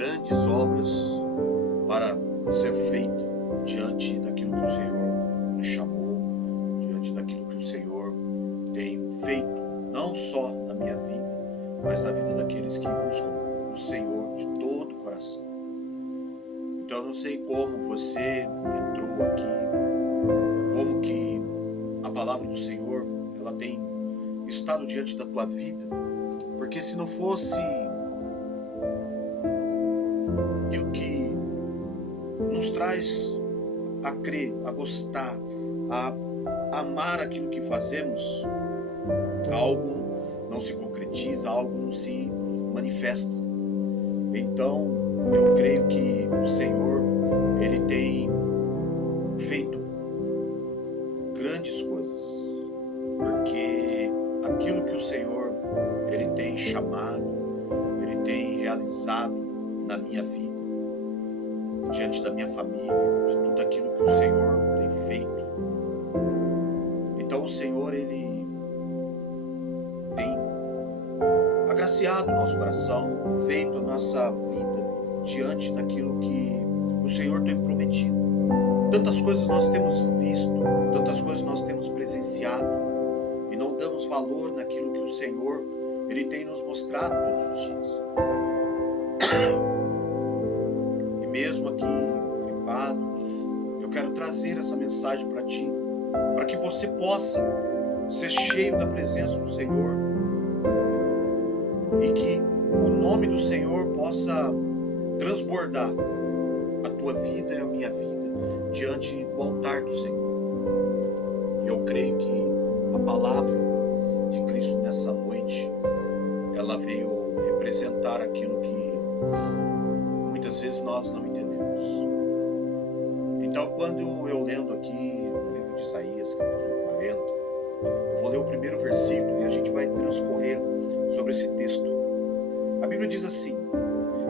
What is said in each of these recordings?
grandes obras para ser feito diante daquilo que o Senhor nos chamou, diante daquilo que o Senhor tem feito, não só na minha vida, mas na vida daqueles que buscam o Senhor de todo o coração. Então eu não sei como você entrou aqui, como que a palavra do Senhor ela tem estado diante da tua vida, porque se não fosse aquilo que nos traz a crer, a gostar, a amar aquilo que fazemos, algo não se concretiza, algo não se manifesta. Então eu creio que o Senhor ele tem feito grandes coisas, porque aquilo que o Senhor ele tem chamado, ele tem realizado na minha vida, diante da minha família, de tudo aquilo que o Senhor tem feito. Então o Senhor ele tem agraciado o nosso coração, feito a nossa vida diante daquilo que o Senhor tem prometido. Tantas coisas nós temos visto, tantas coisas nós temos presenciado e não damos valor naquilo que o Senhor ele tem nos mostrado todos os dias. E mesmo aqui gripado, eu quero trazer essa mensagem para ti, para que você possa ser cheio da presença do Senhor e que o nome do Senhor possa transbordar a tua vida e a minha vida diante do altar do Senhor. E eu creio que a palavra de Cristo nessa noite, ela veio representar aquilo que muitas vezes nós não entendemos. Então, quando eu lendo aqui no livro de Isaías, capítulo 40, eu vou ler o primeiro versículo e a gente vai transcorrer sobre esse texto. A Bíblia diz assim: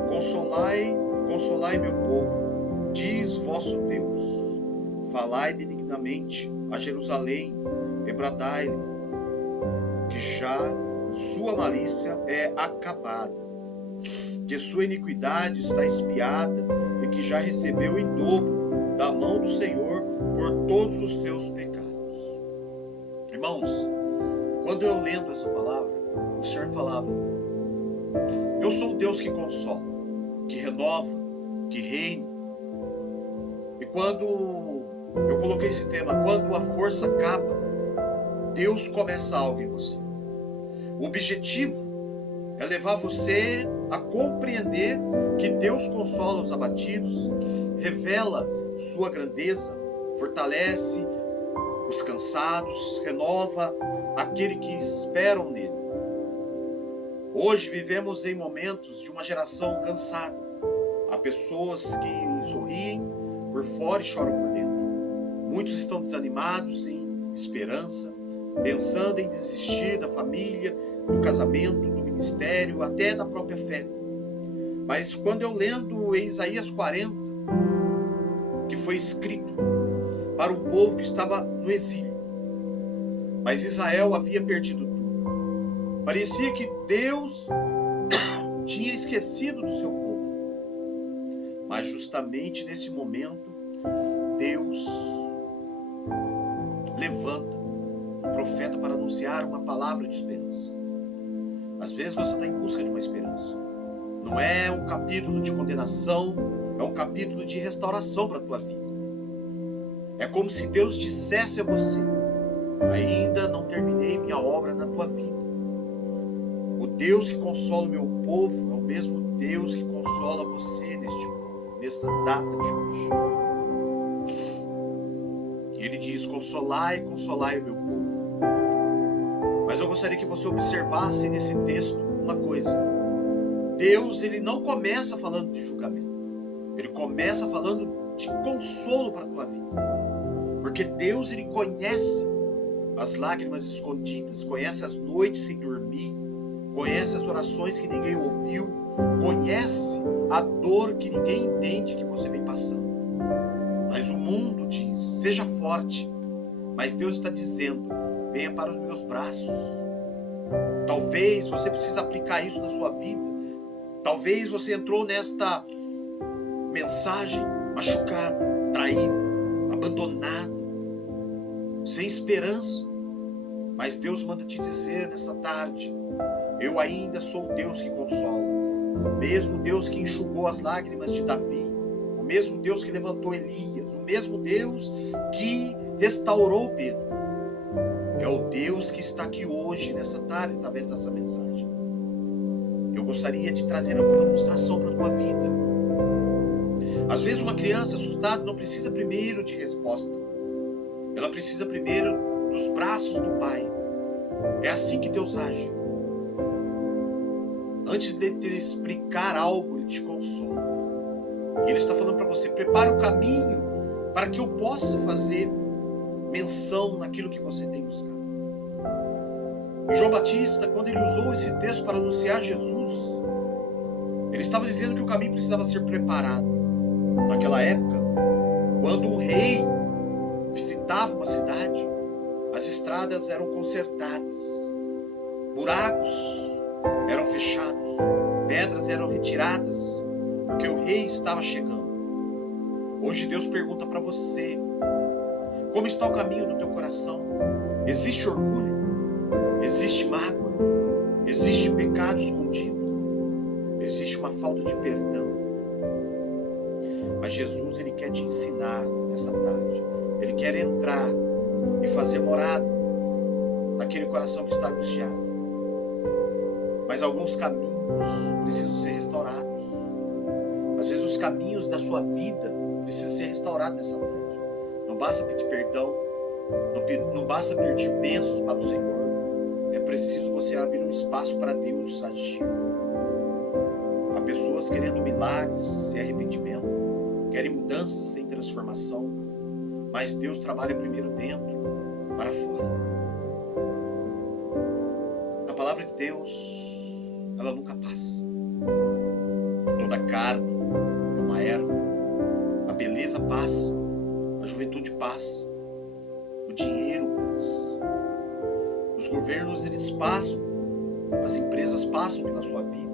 Consolai, consolai meu povo, diz vosso Deus, falai benignamente a Jerusalém, e bradai-lhe, que já sua malícia é acabada, que sua iniquidade está expiada, e que já recebeu em dobro da mão do Senhor por todos os teus pecados. Irmãos, quando eu lendo essa palavra, o Senhor falava: eu sou o Deus que consola, que renova, que reina. E quando eu coloquei esse tema, quando a força acaba, Deus começa algo em você. O objetivo é levar você a compreender que Deus consola os abatidos, revela sua grandeza, fortalece os cansados, renova aquele que esperam nele. Hoje vivemos em momentos de uma geração cansada. Há pessoas que sorriem por fora e choram por dentro. Muitos estão desanimados, sem esperança, pensando em desistir da família, do casamento, do ministério, até da própria fé. Mas quando eu lendo em Isaías 40, que foi escrito para um povo que estava no exílio, mas Israel havia perdido tudo. Parecia que Deus tinha esquecido do seu povo. Mas justamente nesse momento, Deus levanta um profeta para anunciar uma palavra de esperança. Às vezes você está em busca de uma esperança. Não é um capítulo de condenação, é um capítulo de restauração para a tua vida. É como se Deus dissesse a você: ainda não terminei minha obra na tua vida. O Deus que consola o meu povo é o mesmo Deus que consola você nessa data de hoje. E ele diz: consolai, consolai o meu povo. Mas eu gostaria que você observasse nesse texto uma coisa. Deus, ele não começa falando de julgamento. Ele começa falando de consolo para a tua vida. Porque Deus, ele conhece as lágrimas escondidas, conhece as noites sem dormir, conhece as orações que ninguém ouviu, conhece a dor que ninguém entende que você vem passando. Mas o mundo diz: seja forte. Mas Deus está dizendo: venha para os meus braços. Talvez você precise aplicar isso na sua vida Talvez você entrou nesta mensagem machucado, traído, abandonado, sem esperança. Mas Deus manda te dizer nessa tarde: eu ainda sou o Deus que consola. O mesmo Deus que enxugou as lágrimas de Davi, o mesmo Deus que levantou Elias, o mesmo Deus que restaurou Pedro. É o Deus que está aqui hoje, nessa tarde, através dessa mensagem. Eu gostaria de trazer alguma ilustração para a tua vida. Às vezes uma criança assustada não precisa primeiro de resposta. Ela precisa primeiro dos braços do pai. É assim que Deus age. Antes de te explicar algo, Ele te consola. E Ele está falando para você: prepare o caminho para que eu possa fazer menção naquilo que você tem buscado. E João Batista, quando ele usou esse texto para anunciar Jesus, ele estava dizendo que o caminho precisava ser preparado. Naquela época, quando um rei visitava uma cidade, as estradas eram consertadas, buracos eram fechados, pedras eram retiradas, porque o rei estava chegando. Hoje Deus pergunta para você: como está o caminho do teu coração? Existe orgulho? Existe mágoa? Existe pecado escondido? Existe uma falta de perdão? Mas Jesus, Ele quer te ensinar nessa tarde. Ele quer entrar e fazer morada naquele coração que está angustiado. Mas alguns caminhos precisam ser restaurados. Às vezes os caminhos da sua vida precisam ser restaurados nessa tarde. Não basta pedir perdão, não basta pedir bênçãos para o Senhor. É preciso você abrir um espaço para Deus agir. Há pessoas querendo milagres sem arrependimento, querem mudanças sem transformação, mas Deus trabalha primeiro dentro para fora. A palavra de Deus, ela nunca passa. Toda carne é uma erva. A beleza passa, a juventude passa, o dinheiro passa. Os governos, eles passam, as empresas passam pela sua vida,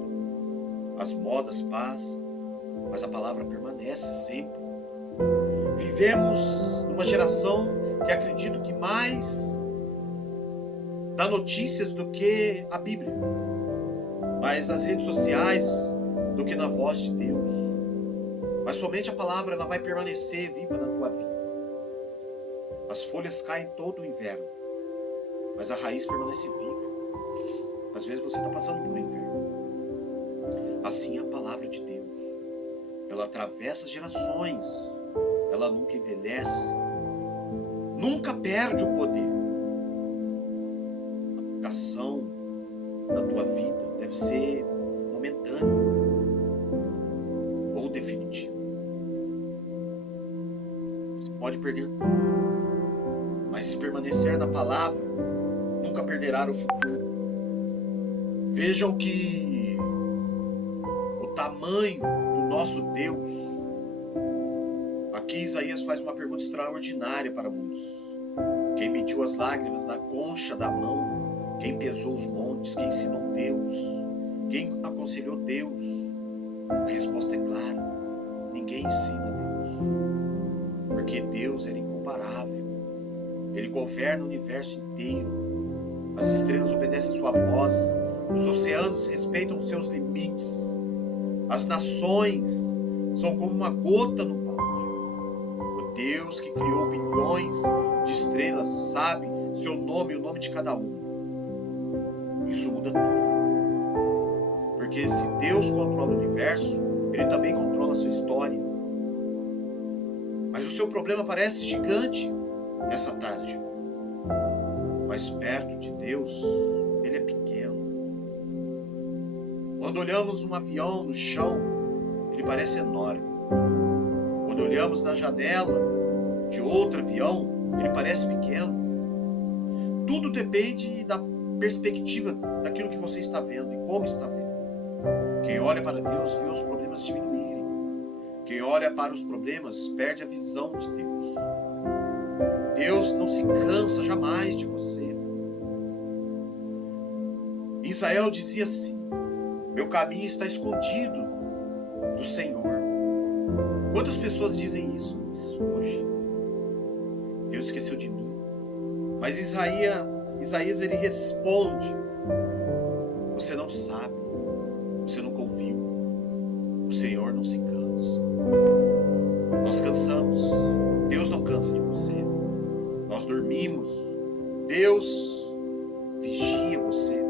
as modas passam, mas a palavra permanece sempre. Vivemos numa geração que acredito que mais dá notícias do que a Bíblia, mais nas redes sociais do que na voz de Deus. Mas somente a palavra, ela vai permanecer viva na tua vida. As folhas caem todo o inverno, mas a raiz permanece viva. Às vezes você está passando por um inverno. Assim é a palavra de Deus. Ela atravessa gerações. Ela nunca envelhece. Nunca perde o poder. A aplicação da tua vida deve ser momentânea ou definitiva. Você pode perder tudo, mas se permanecer na palavra, nunca perderá o futuro. Vejam que o tamanho do nosso Deus. Aqui Isaías faz uma pergunta extraordinária para muitos. Quem mediu as lágrimas na concha da mão? Quem pesou os montes? Quem ensinou Deus? Quem aconselhou Deus? A resposta é clara: ninguém ensina Deus. Porque Deus é incomparável. Ele governa o universo inteiro. As estrelas obedecem a sua voz. Os oceanos respeitam os seus limites. As nações são como uma gota no balde. O Deus que criou bilhões de estrelas sabe seu nome e o nome de cada um. Isso muda tudo. Porque se Deus controla o universo, Ele também controla a sua história. Mas o seu problema parece gigante nessa tarde. Mas perto de Deus, Ele é pequeno. Quando olhamos um avião no chão, ele parece enorme. Quando olhamos na janela de outro avião, ele parece pequeno. Tudo depende da perspectiva daquilo que você está vendo e como está vendo. Quem olha para Deus vê os problemas diminuírem. Quem olha para os problemas perde a visão de Deus. Deus não se cansa jamais de você. Israel dizia assim: Meu caminho está escondido do Senhor. Quantas pessoas dizem isso hoje? Deus esqueceu de mim. Mas Isaías ele responde: você não sabe, você nunca ouviu. O Senhor não se cansa. Nós cansamos, Deus não cansa de você. Nós dormimos, Deus vigia você.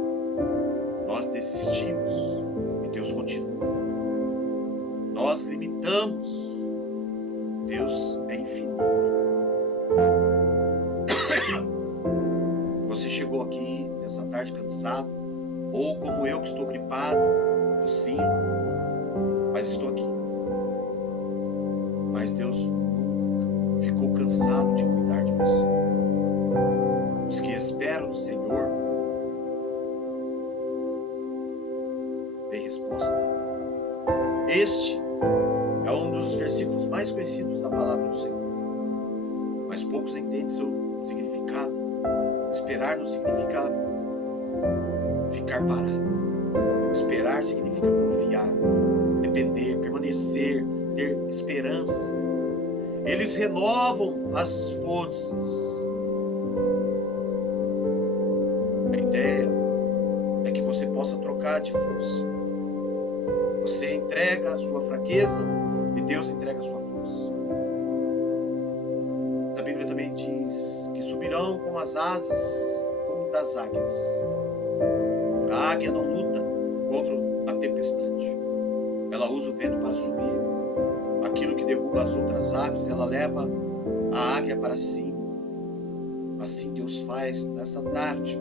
Nós desistimos e Deus continua. Nós limitamos, Deus é infinito. Você chegou aqui nessa tarde cansado, ou como eu que estou gripado, tossindo, mas estou aqui. Mas Deus nunca ficou cansado de cuidar de você. Os que esperam no Senhor têm resposta. Este é um dos versículos mais conhecidos da palavra do Senhor, mas poucos entendem seu significado. Esperar não significa ficar parado. Esperar significa confiar, depender, permanecer, ter esperança. Eles renovam as forças. A ideia é que você possa trocar de força. Você entrega a sua fraqueza e Deus entrega a sua força. A Bíblia também diz que subirão com as asas como das águias. A águia não luta contra a tempestade. Ela usa o vento para subir. Aquilo que derruba as outras aves, ela leva a águia para cima. Assim Deus faz nessa tarde.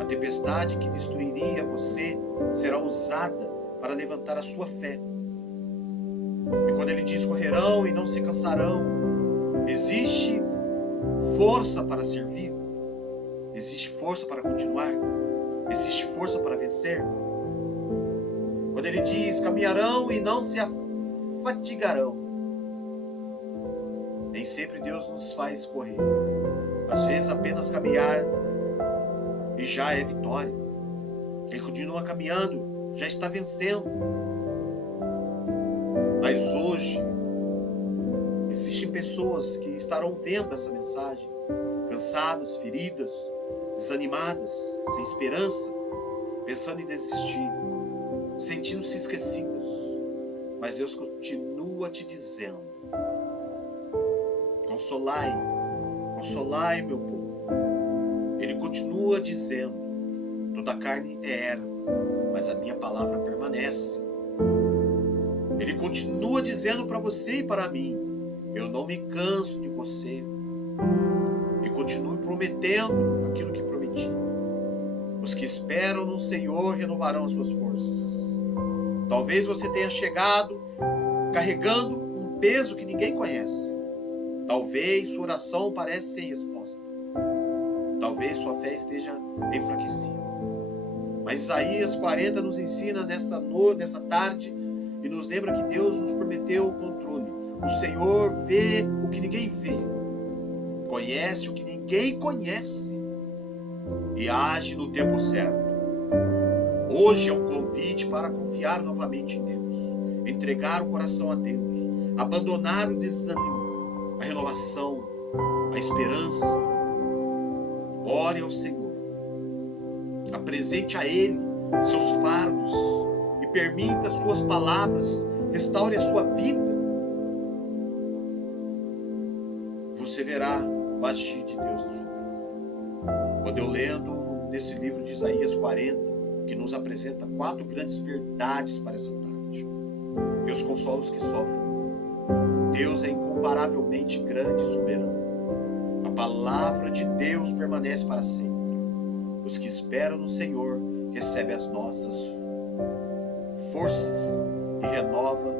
A tempestade que destruiria você será usada para levantar a sua fé. E quando ele diz correrão e não se cansarão, existe força para servir, existe força para continuar, existe força para vencer. Quando ele diz caminharão e não se fatigarão, nem sempre Deus nos faz correr. Às vezes apenas caminhar e já é vitória. Ele continua caminhando, já está vencendo. Mas hoje existem pessoas que estarão vendo essa mensagem, cansadas, feridas, desanimadas, sem esperança, pensando em desistir, sentindo-se esquecidas. Mas Deus continua te dizendo: consolai, consolai meu povo. Ele continua dizendo: toda carne é erva, mas a minha palavra permanece. Ele continua dizendo para você e para mim: eu não me canso de você. E continuo prometendo aquilo que prometi. Os que esperam no Senhor renovarão as suas forças. Talvez você tenha chegado carregando um peso que ninguém conhece. Talvez sua oração pareça sem resposta. Talvez sua fé esteja enfraquecida. Mas Isaías 40 nos ensina nessa tarde e nos lembra que Deus nos prometeu o controle. O Senhor vê o que ninguém vê, conhece o que ninguém conhece e age no tempo certo. Hoje é um convite para confiar novamente em Deus, entregar o coração a Deus, abandonar o desânimo, a renovação, a esperança. Ore ao Senhor, apresente a Ele seus fardos e permita suas palavras restaure a sua vida. Você verá o agir de Deus na sua vida. Quando eu lendo nesse livro de Isaías 40, que nos apresenta 4 grandes verdades para essa tarde. Deus consola os que sofrem. Deus é incomparavelmente grande e soberano. A palavra de Deus permanece para sempre. Os que esperam no Senhor recebem as nossas forças e renova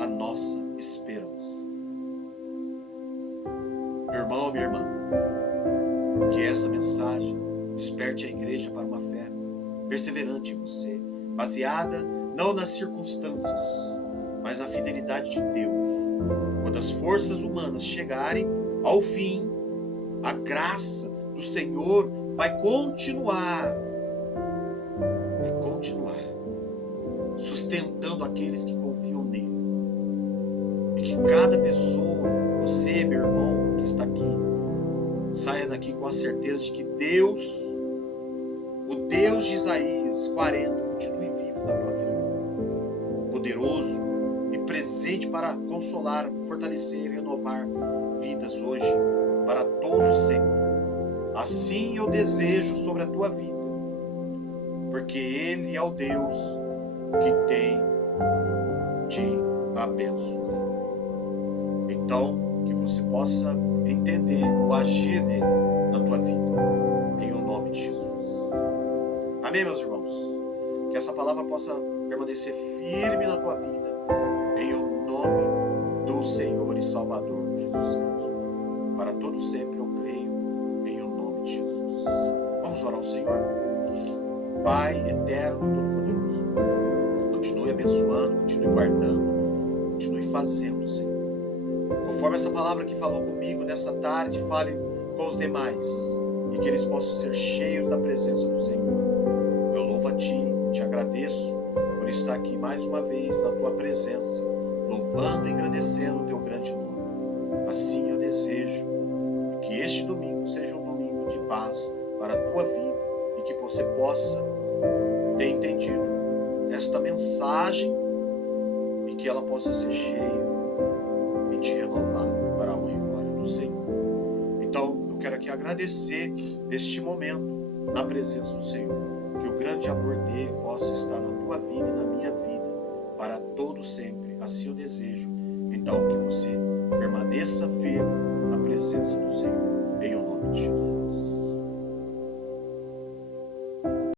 a nossa esperança. Meu irmão, minha irmã, que esta mensagem desperte a igreja para uma fé perseverante em você, baseada não nas circunstâncias, mas na fidelidade de Deus. Quando as forças humanas chegarem ao fim, a graça do Senhor vai continuar. Vai continuar. sustentando aqueles que confiam nele. E que cada pessoa, você, meu irmão, que está aqui, saia daqui com a certeza de que Deus, o Deus de Isaías 40, continue vivo na tua vida, poderoso e presente para consolar, fortalecer e renovar vidas hoje, para todos sempre. Assim eu desejo sobre a tua vida, porque Ele é o Deus que tem te abençoado. Então, que você possa entender o agir dele na tua vida, em o nome de Jesus. Amém, meus irmãos? Que essa palavra possa permanecer firme na tua vida, em o nome do Senhor e Salvador Jesus Cristo. Para todos sempre eu creio, em o nome de Jesus. Vamos orar ao Senhor. Pai eterno, todo-poderoso, continue abençoando, continue guardando, continue fazendo, Senhor. Conforme essa palavra que falou comigo nessa tarde, fale com os demais, e que eles possam ser cheios da presença do Senhor. Eu louvo a Ti, te agradeço por estar aqui mais uma vez na Tua presença, louvando e engrandecendo o Teu grande nome. Assim eu desejo que este domingo seja um domingo de paz para a Tua vida, e que você possa ter entendido esta mensagem e que ela possa ser cheia e te renovar para a honra e glória do Senhor. Então, eu quero aqui agradecer este momento na presença do Senhor, que o grande amor dele possa estar na tua vida e na minha vida para todo sempre. Assim eu desejo. Então, que você permaneça firme na presença do Senhor, em o nome de Jesus.